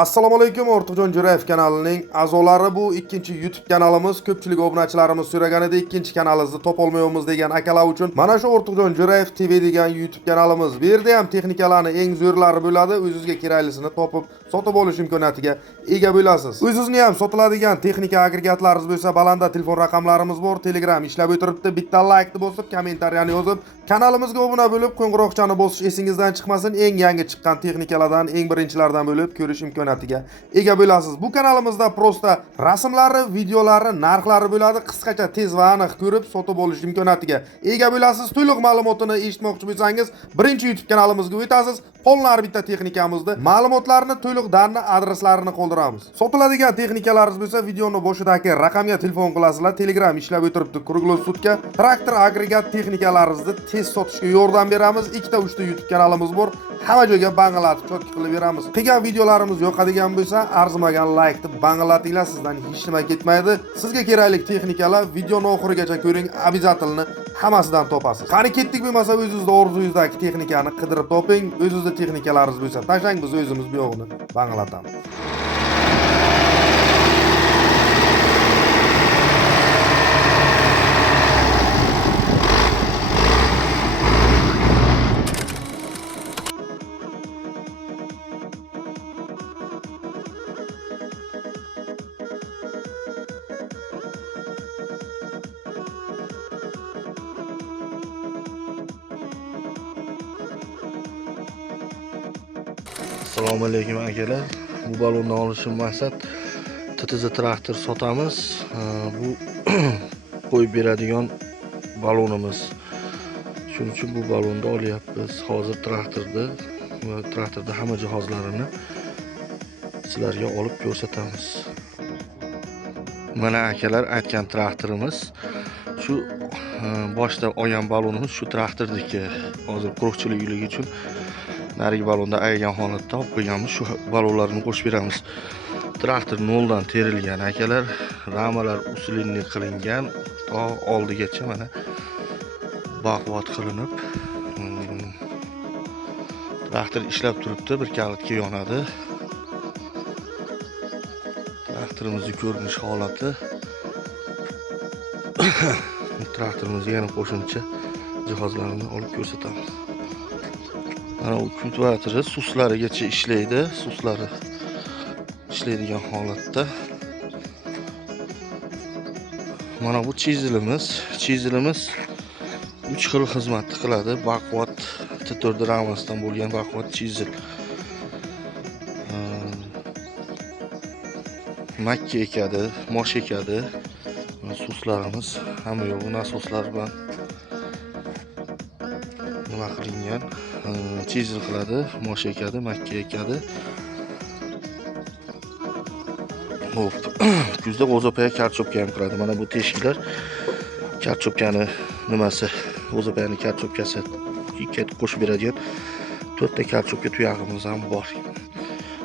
Assalomu alaykum, Ortiqjon Jo'rayev kanalining a'zolari. Bu ikkinchi YouTube kanalimiz. Ko'pchilik obunachilarimiz so'raganida ikkinchi kanalimizni topolmayapmiz degan akalar uchun mana shu Ortiqjon Jo'rayev TV degan YouTube kanalimiz. Bu yerda ham texnikalarning eng zo'rlari bo'ladi. O'zingizga keraklisini topib, sotib olish imkoniyatiga ega bo'lasiz. O'zingizni ham sotiladigan texnika agregatlaringiz bo'lsa, balanda telefon raqamlarimiz bor. Telegram ishlab o'tiribdi. Bitta like bosib, kommentariyani yozib, kanalimizga obuna bo'lib, qo'ng'iroqchani bosish esingizdan chiqmasin. Eng yangi chiqqan texnikalardan, eng birinchilardan bo'lib ko'rish imkoniyatiga ega bo'lasiz. Bu kanalimizda prosta rasmlari, videolari, narxlari bo'ladi. Qisqacha tez va aniq ko'rib, sotib olish imkoniyatiga ega bo'lasiz. To'liq ma'lumotini eshitmoqchi bo'lsangiz, birinchi YouTube kanalimizga o'tasiz. Qolgan bitta texnikamizni, ma'lumotlarni, to'liq darni, adreslarini qoldiramiz. Sotiladigan texnikalaringiz bo'lsa, videoni boshidagi raqamga telefon qilasizlar. Telegram ishlab o'tiribdi. Kruglosutga traktor agregat texnikalaringizni tez sotishga yordam beramiz. 2-3 YouTube kanalimiz bor. Hamma joyga bang'alatib chotki qilib beramiz. Qilgan videolarimiz yoqadigan bo'lsa, arzimagan like deb bang'alatinglar, sizdan hech nima ketmaydi. Sizga kerakli texnikalar videoni oxirigacha ko'ring, обязательно hammasidan topasiz. Qani ketdik, bo'lmasa o'zingizning orzungizdagi texnikani qidirib toping. O'zingizning texnikalaringiz bo'lsa, tashlang, biz o'zimiz bu yog'ini bang'alatamiz. Assalomu alaykum akalar. Bu balonni olishim maqsad TTZ traktor sotamiz. Bu qo'yib beradigan balonimiz. Shuning uchun bu balonni olyapmiz. Hozir traktorda hamma jihozlarini sizlarga olib ko'rsatamiz. Mana akalar, aytgan traktorimiz shu boshda olgan balonimiz shu traktordagi. Hozir quruqchilik uchun narigi balonda aygan holatda olib qo'yganmiz. Shu balonlarni qo'shib beramiz. Traktor noldan terilgan akalar, ramalar usulinli qilingan, to oldigacha mana baquvvat qilinib, traktor ishlab turibdi, bir kalitga yonadi. Traktorimizning ko'rinish holati. Traktorimizga yana qo'shimcha jihozlarni olib ko'rsatamiz. Mana u kultivatori suslarigacha ishlaydi. Suslari ishlaydigan holatda. Mana bu chizilimiz 3 xil xizmat qiladi. Baquvvat T4 ramasdan bo'lgan baquvvat chizil. Makka ekadi, mosh ekadi. Suslarimiz hamma yo'q nasoslar bilan nima qilingan? Chizil qiladi, mosh ekadi, makka ekadi. Hop, kuzda g'o'zapaya karchopka ham qiladi. Mana bu teshiklar karchopkani nimasi, g'o'zapayani karchopkasi ketib qo'shib beradigan 4 ta karchopka tuyog'imiz ham bor.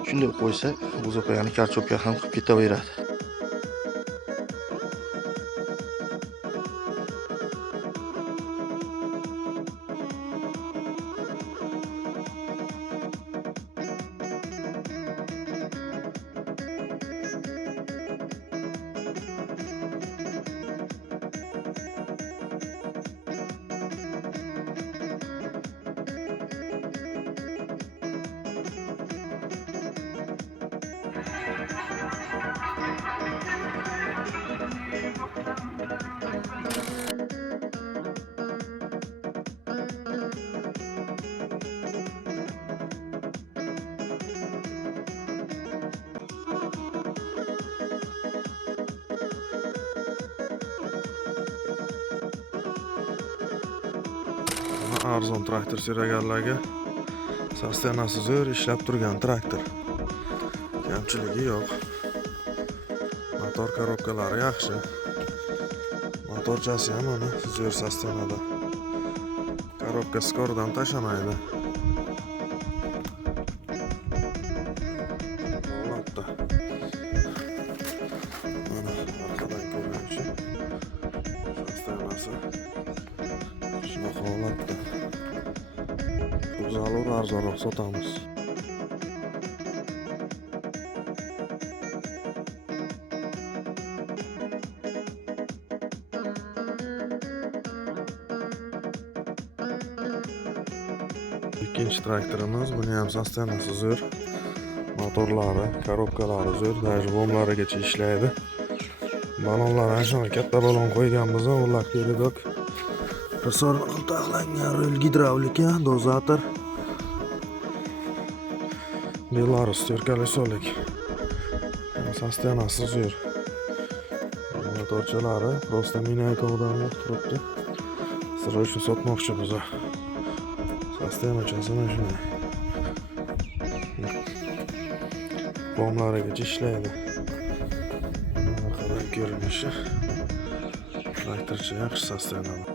Shunday qo'ysa, g'o'zapayani karchopka ham qilib ketaveradi. Arzon traktor so'raganlarga sostenasi zo'r ishlab turgan traktor. Kamchiligi yo'q. Motor korobkalari yaxshi. Motorchasi ham mana zo'r sostenada. Korobka skordan tashamaydi. Holatda. Mana orqadan ko'rinishi. Sostenasi shunaqa holatda. Zarur arzonroq sotamiz. İkinci traktorimiz, buni ham sostenasi zo'r. Motorlari, korobkalari zo'r, даже bomlarigacha ishlaydi. Balonlar ana katta balon qo'yganmiz, ular kerak. Resorni qiltaqlangan rul gidravlika, dozator. Belarus terkalisolik. Sostenasi zo'r. Motorchalari просто minaykovdan turibdi. Sirrochni sotmoqchi biz. Sostenachasi mana shunday. Bomlarigacha ishlaydi. Arqadan ko'rinishi. Traktorcha yaxshi sostenali.